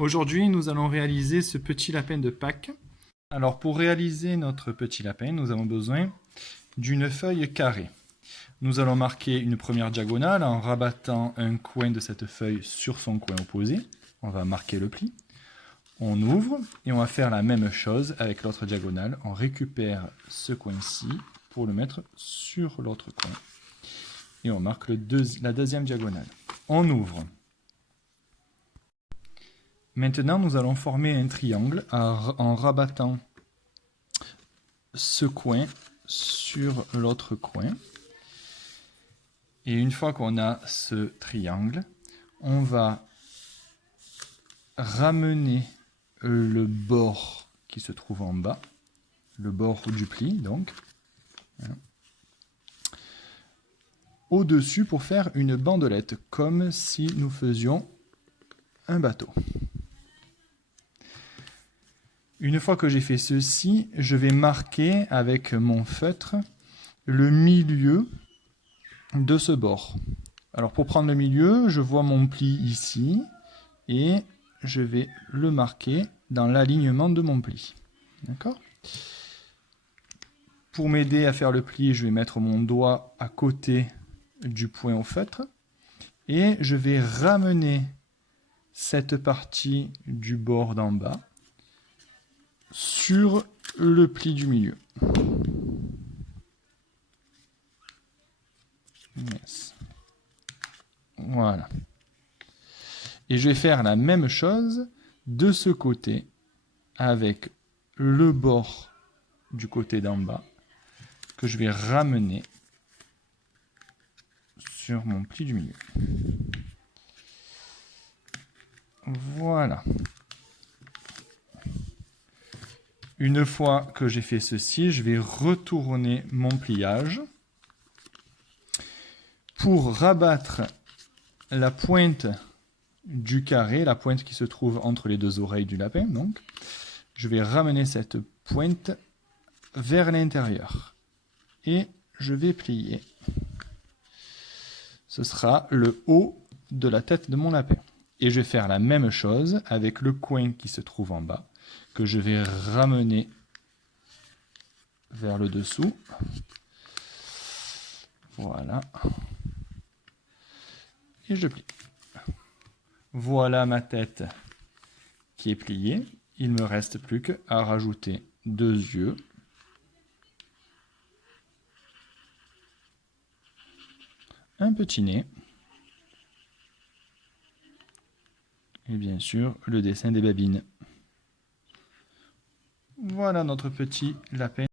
Aujourd'hui, nous allons réaliser ce petit lapin de Pâques. Alors, pour réaliser notre petit lapin, nous avons besoin d'une feuille carrée. Nous allons marquer une première diagonale en rabattant un coin de cette feuille sur son coin opposé. On va marquer le pli. On ouvre et on va faire la même chose avec l'autre diagonale. On récupère ce coin-ci pour le mettre sur l'autre coin. Et on marque la deuxième diagonale. On ouvre. Maintenant, nous allons former un triangle en rabattant ce coin sur l'autre coin. Et une fois qu'on a ce triangle, on va ramener le bord qui se trouve en bas, le bord du pli donc, au-dessus pour faire une bandelette, comme si nous faisions un bateau. Une fois que j'ai fait ceci, je vais marquer avec mon feutre le milieu de ce bord. Alors pour prendre le milieu, je vois mon pli ici et je vais le marquer dans l'alignement de mon pli. D'accord ? Pour m'aider à faire le pli, je vais mettre mon doigt à côté du point au feutre et je vais ramener cette partie du bord d'en bas sur le pli du milieu. Yes. Voilà. Et je vais faire la même chose de ce côté avec le bord du côté d'en bas que je vais ramener sur mon pli du milieu. Voilà. Une fois que j'ai fait ceci, je vais retourner mon pliage pour rabattre la pointe du carré, la pointe qui se trouve entre les deux oreilles du lapin. Donc, je vais ramener cette pointe vers l'intérieur et je vais plier. Ce sera le haut de la tête de mon lapin. Et je vais faire la même chose avec le coin qui se trouve en bas, que je vais ramener vers le dessous. Voilà. Et je plie. Voilà ma tête qui est pliée. Il ne me reste plus qu'à rajouter 2 yeux. Un petit nez. Et bien sûr, le dessin des babines. Voilà notre petit lapin.